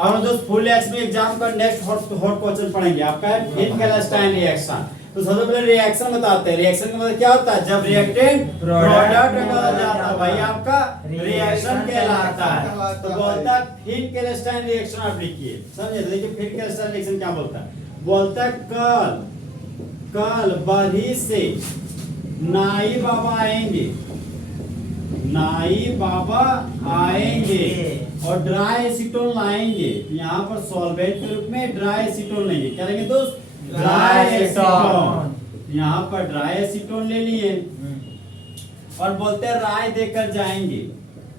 और जो full H में एग्जाम का नेक्स्ट हॉट क्वेश्चन पढ़ेंगे आपका है फिनकेलस्टाइन रिएक्शन। तो सबसे पहले रिएक्शन बताते हैं। रिएक्शन का मतलब क्या होता है? जब रिएक्टेंट प्रोडक्ट बदल जाता है भाई आपका रिएक्शन कहलाता है। तो बोलता है फिनकेलस्टाइन रिएक्शन आप लिखिए, समझे? तो देखिए फिनकेलस्टाइन रिएक्शन क्या बोलता है? बोलता है कल बरही से नाई बाबा आएंगे, नाई बाबा आएंगे और ड्राई एसीटोन लाएंगे। यहाँ पर सॉल्वेंट के रूप में ड्राई एसीटोन लेंगे। क्या लेंगे दोस्त? Dry acetone. यहाँ पर ड्राई एसीटोन ले लिए और बोलते हैं राय देकर जाएंगे,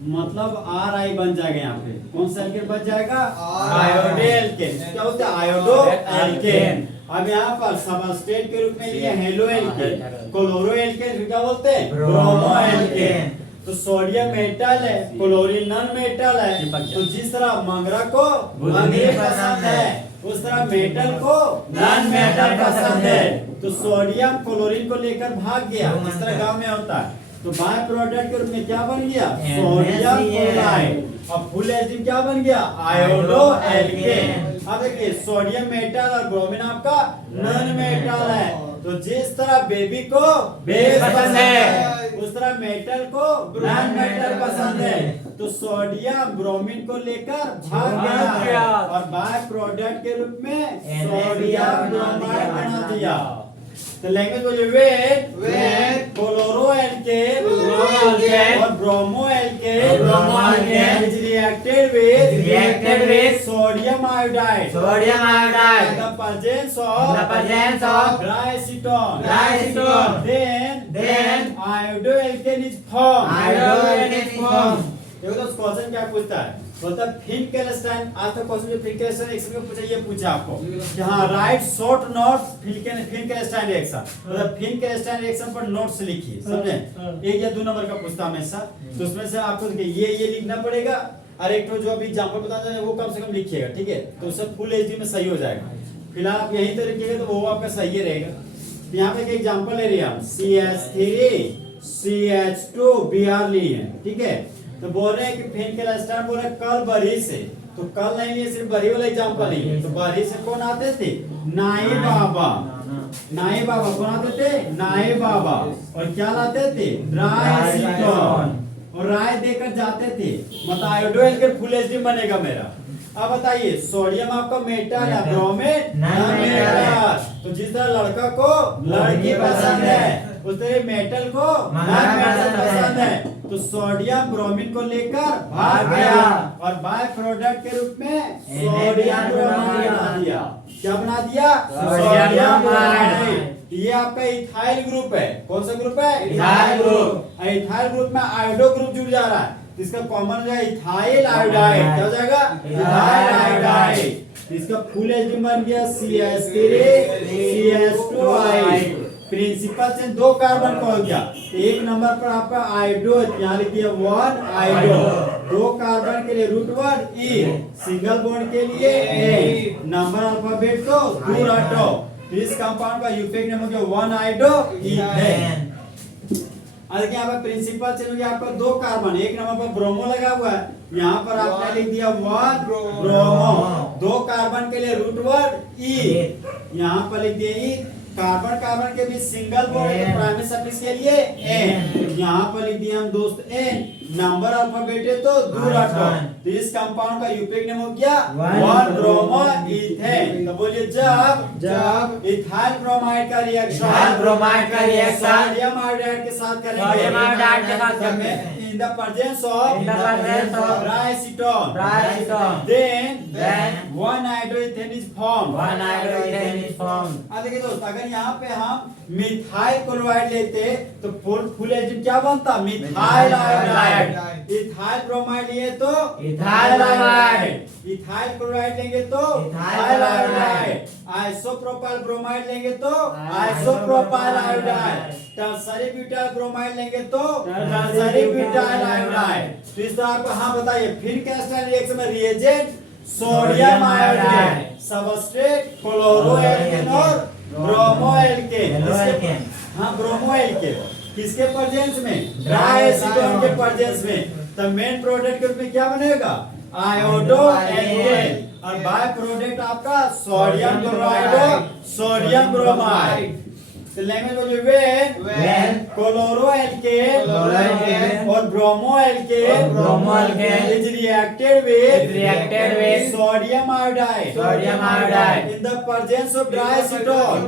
मतलब आर आई बन जाएगा। यहाँ पे कौन सा एल्केन बन जाएगा? Iodo alkane. क्या होता है? Iodo alkane. अब यहाँ पर सबस्ट्रेट के रूप में लिए हेलो एल्केन, क्लोरो एल्केन क्या बोलते हैं? Bromo alkane. तो सोडियम मेटल है, क्लोरीन नॉन मेटल है। तो जिस तरह मंगरा को मंगरी पसंद है उस तरह मेटल को नॉन मेटल पसंद है। तो सोडियम क्लोरीन को लेकर भाग गया, इस तरह गांव में होता है। तो बाय प्रोडक्ट के रूप में क्या बन गया? Sodium chloride. और फुल एसिड क्या बन गया? Iodo alkane. अब देखिए सोडियम मेटल और ब्रोमीन आपका नॉन मेटल है। तो जिस तरह बेबी को बेस पसंद है उस तरह मेटल को नॉन मेटल पसंद है। तो सोडियम ब्रोमीन को लेकर भाग गया और बाय प्रोडक्ट के रूप में सोडियम ब्रोमाइड बना दिया। तो लैंग्वेज बोलिए वेट क्लोरो एल्केन और bromo alkane is reacted with sodium iodide the presence of dry acetone then iodo alkane is formed। देखो तो क्वेश्चन क्या पूछता है? बोलता है फिनकेलस्टाइन। आज तक क्वेश्चन जो फिनकेलस्टाइन रिएक्शन में पूछा, ये पूछा आपको कि हाँ राइट शॉर्ट नोट्स फिनकेलस्टाइन रिएक्शन। मतलब फिनकेलस्टाइन रिएक्शन पर नोट्स लिखिए, समझे? 1 या 2 नंबर का पूछता हमेशा। तो उसमें से आपको ये लिखना पड़ेगा और एक जो अभी एग्जांपल बताना है वो कम से कम लिखिएगा, ठीक है? तो उससे फुल एचडी में सही हो जाएगा। फिलहाल आप यहीं तो लिखिएगा तो वो आपका सही रहेगा। तो यहाँ पे एक एग्जांपल ले रही है हम CH3 CH2 Br लिए हैं, ठीक है? तो बोल रहे हैं कि फिनकेलस्टाइन बोल रहे हैं कल बरही से। तो कल नहीं लिए, सिर्फ बरही वाला एग्जांपल नहीं है। तो बरही से कौन आते थे? नाई बाबा कौन आते थे? नाई बाबा। और क्या लाते थे? ड्राई एसीटोन और राय देकर जाते थे। मतलब आयोडो एल्केन फुल एचडी बनेगा मेरा। अब बताइए सोडियम आपका मेटल है, ब्रोमीन नॉन मेटल। तो जिस तरह लड़का को लड़की पसंद है उस तरह मेटल को नॉन मेटल पसंद है। तो सोडियम ब्रोमीन को लेकर भाग गया और बाय प्रोडक्ट के रूप में सोडियम ब्रोमाइड बना दिया। क्या बना दिया? Sodium bromide. ये आपका इथाइल ग्रुप है। कौन सा ग्रुप है? Ethyl group. इथाइल ग्रुप में आयोडो ग्रुप जुड़ जा रहा है, इसका कॉमन जो है इथाइल आयोडाइड। क्या हो जाएगा? Ethyl iodide. इसका फुल एचडी बन गया CH3 CH2 प्रिंसिपल से 2 कार्बन को हो गया। 1 नंबर पर आपका आयोडो, यहाँ लिख दिया 1 आयोडो। 2 कार्बन के लिए √1 E, सिंगल बॉन्ड के लिए A। नंबर अल्फाबेट को दूर हटाओ। इस कंपाउंड का यूफेक नेम हो गया 1 आयोडो ईथेन। देखिए यहाँ पर प्रिंसिपल चेन हो गया आपका 2 कार्बन, 1 नंबर पर ब्रोमो लगा हुआ है। यहाँ पर आपने लिख दिया 1 ब्रोमो। 2 कार्बन के लिए √1 E, यहाँ पर लिख दिया E। कार्बन के बीच सिंगल बॉन्ड प्राइमरी सफिक्स के लिए N, यहाँ पर लिख दिया हम दोस्त N। नंबर अल्फाबेट है तो दूर हटाओ। तो इस कंपाउंड का यूफेक नेम हो गया 1 ब्रोमो ईथेन। तो बोलिए जब इथाइल ब्रोमाइड का रिएक्शन सोडियम आयोडाइड के साथ करेंगे in the presence of dry acetone then 1 hydrogen is formed। देखिए दोस्त अगर यहाँ पे हम मिथाइल क्लोराइड लेते तो फुल एसिड क्या बनता? Methyl iodide. इथाइल ब्रोमाइड लिए तो इथाइल आयोडाइड। इथाइल क्लोराइड लेंगे तो इथाइल आयोडाइड। आइसोप्रोपाइल ब्रोमाइड लेंगे तो isopropyl iodide. Tertiary butyl bromide लेंगे तो टर्सरी ब्यूटाइल आयोडाइड। तो इस तरह आपको हाँ बताइए फिनकेलस्टाइन रिएक्शन में reagent sodium iodide, substrate chloro alkane और ब्रोमो एल्केन। हाँ ब्रोमो एल्केन किसके प्रेजेंस में? ड्राई एसीटोन के प्रेजेंस में। तो मेन प्रोडक्ट के रूप में क्या बनेगा? Iodo alkane. और बाय प्रोडक्ट आपका सोडियम क्लोराइड और सोडियम ब्रोमाइड। तो लैंग्वेज बोलिए when chloroalkane और bromoalkane is reacted with sodium iodide in the presence of diacetyl,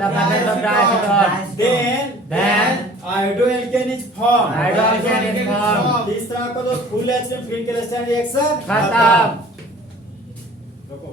then iodoalkane is formed। इस तरह को तो फुल एसिड फील्ड कैल्साइन रिएक्शन खत्म। देखो